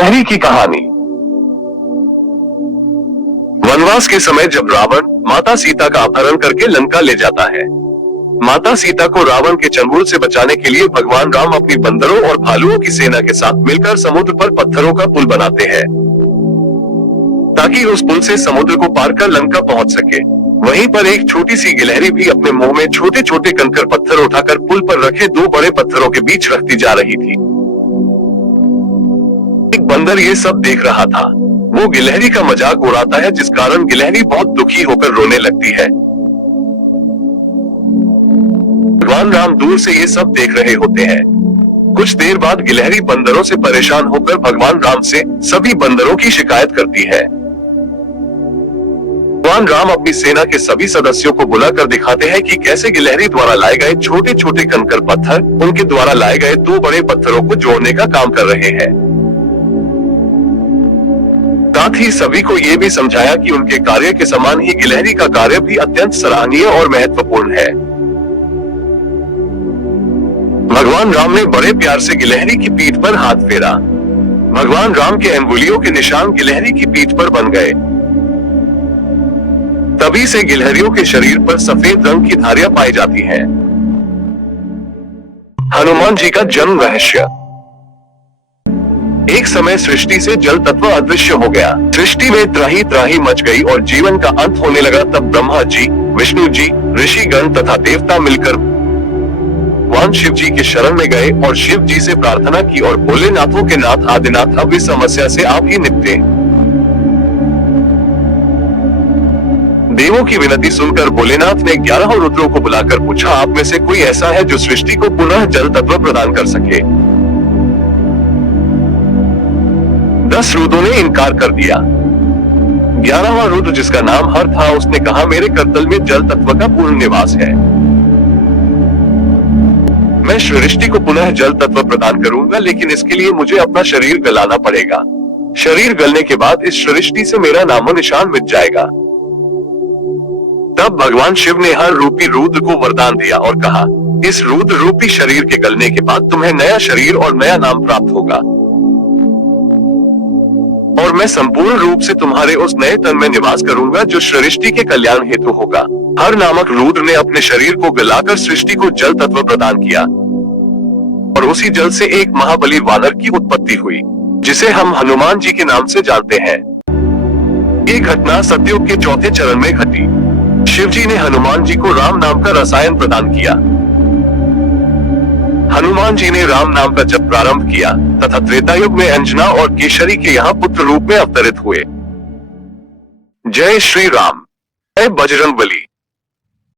गिलहरी की कहानी। वनवास के समय जब रावण माता सीता का अपहरण करके लंका ले जाता है, माता सीता को रावण के चंगुल से बचाने के लिए भगवान राम अपनी बंदरों और भालुओं की सेना के साथ मिलकर समुद्र पर पत्थरों का पुल बनाते हैं ताकि उस पुल से समुद्र को पार कर लंका पहुंच सके। वहीं पर एक छोटी सी गिलहरी भी अपने मुंह में छोटे छोटे कंकड़ पत्थर उठाकर पुल पर रखे दो बड़े पत्थरों के बीच रखती जा रही थी। एक बंदर ये सब देख रहा था। वो गिलहरी का मजाक उड़ाता है, जिस कारण गिलहरी बहुत दुखी होकर रोने लगती है। भगवान राम दूर से ये सब देख रहे होते हैं। कुछ देर बाद गिलहरी बंदरों से परेशान होकर भगवान राम से सभी बंदरों की शिकायत करती है। भगवान राम अपनी सेना के सभी सदस्यों को बुलाकर दिखाते हैं कि कैसे गिलहरी द्वारा लाए गए छोटे छोटे कंकड़ पत्थर उनके द्वारा लाए गए दो बड़े पत्थरों को जोड़ने का काम कर रहे हैं। साथ ही सभी को ये भी समझाया कि उनके कार्य के समान ही गिलहरी का कार्य भी अत्यंत सराहनीय और महत्वपूर्ण है। भगवान राम ने बड़े प्यार से गिलहरी की पीठ पर हाथ फेरा। भगवान राम के अंगुलियों के निशान गिलहरी की पीठ पर बन गए। तभी से गिलहरियों के शरीर पर सफेद रंग की धारियां पाई जाती हैं। हनुमान जी का जन्म रहस्य। एक समय सृष्टि से जल तत्व अदृश्य हो गया। सृष्टि में त्राही त्राही मच गई और जीवन का अंत होने लगा। तब ब्रह्मा जी, विष्णु जी, ऋषिगण तथा देवता मिलकर भगवान शिव जी के शरण में गए और शिव जी से प्रार्थना की और बोले, नाथों के नाथ आदिनाथ, अब इस समस्या से आप ही निपटे। देवों की विनती सुनकर भोलेनाथ ने 11 रुद्रों को बुलाकर पूछा, आप में से कोई ऐसा है जो सृष्टि को पुनः जल तत्व प्रदान कर सके? 10 रुद्रों ने इनकार कर दिया। 11वां रुद्र, जिसका नाम हर था, उसने कहा, मेरे करतल में जल तत्व का पूर्ण निवास है। मैं सृष्टि को पुनः जल तत्व प्रदान करूंगा, लेकिन इसके लिए मुझे अपना शरीर गलाना पड़ेगा। शरीर गलने के बाद इस सृष्टि से मेरा नामो निशान मिट जाएगा। तब भगवान शिव ने हर रूपी रुद्र को वरदान दिया और कहा, इस रुद्र रूपी शरीर के गलने के बाद तुम्हें नया शरीर और नया नाम प्राप्त होगा और मैं संपूर्ण रूप से तुम्हारे उस नए तन में निवास करूंगा जो सृष्टि के कल्याण हेतु होगा। हर नामक रुद्र ने अपने शरीर को गलाकर सृष्टि को जल तत्व प्रदान किया और उसी जल से एक महाबली वानर की उत्पत्ति हुई, जिसे हम हनुमान जी के नाम से जानते हैं। ये घटना सतयुग के चौथे चरण में घटी। शिव जी ने हनुमान जी को राम नाम का रसायन प्रदान किया। हनुमान जी ने राम नाम का जप प्रारंभ किया तथा त्रेता युग में अंजना और केशरी के यहाँ पुत्र रूप में अवतरित हुए। जय श्री राम, जय बजरंगबली।